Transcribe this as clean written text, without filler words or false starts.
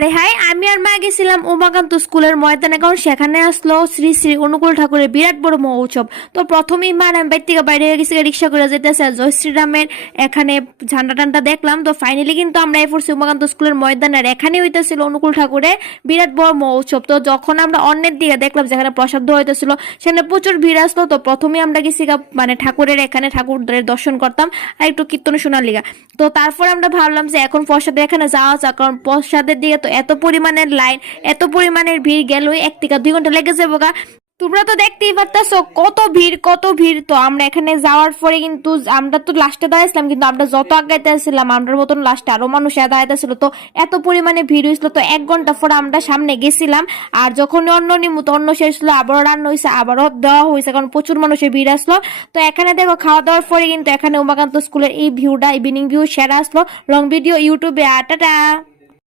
আরে হাই, আমি আর মা গেছিলাম উমাকান্ত স্কুলের ময়দানে, কারণ সেখানে আসলো শ্রী শ্রী অনুকূল ঠাকুরের বিরাট বড় মহোৎসব। তো প্রথমেই মা আমি বাইর থেকে বাইরে গেছি, রিক্সা করে যেতেছে জয় শ্রীরামের এখানে ঝান্ডা টান্ডা দেখলাম। তো ফাইনালি কিন্তু আমরা এই পড়ছি উমাকান্ত স্কুলের ময়দানে, আর এখানে হইতেছিল অনুকূল ঠাকুরের বিরাট বড় মহোৎসব। তো যখন আমরা অন্যের দিকে দেখলাম যেখানে প্রসাদ হইতেছিল, সেখানে প্রচুর ভিড় আসলো। তো প্রথমেই আমরা গেছি মানে ঠাকুরের এখানে ঠাকুরদের দর্শন করতাম আর একটু কীর্তন শোনার লিগা। তো তারপর আমরা ভাবলাম যে এখন প্রসাদের এখানে যাওয়া যাক, কারণ প্রসাদের দিকে তো এত পরিমাণের লাইন, এত পরিমাণের ভিড়, গেলই 1 থেকে 2 ঘন্টা লেগে যাবো গা। তোমরা তো দেখতেই পারতেছো কত ভিড় কত ভিড়। তো আমরা এখানে যাওয়ার পরে কিন্তু আমরা তো লাস্টে দাঁড়াইছিলাম, কিন্তু আমরা যত আগাইতে আসছিলাম আমরার মতন লাস্টে আরো মানুষ দাঁড়াইতেছিল। তো এত পরিমাণে ভিড় হয়েছিল। তো 1 ঘন্টা পরে আমরা সামনে গেছিলাম, আর যখন অন্য নিমুত অন্য শেষ হলো আবারও রান্না হয়েছে, আবারও দেওয়া হয়েছে, কারণ প্রচুর মানুষের ভিড় আসলো। তো এখানে দেখো খাওয়া দাওয়ার পরে কিন্তু এখানে উমাকান্ত স্কুলের এই ভিউটা ইভিনিং ভিউ সেরা আসলো। লং ভিডিও ইউটিউবে। টাটা।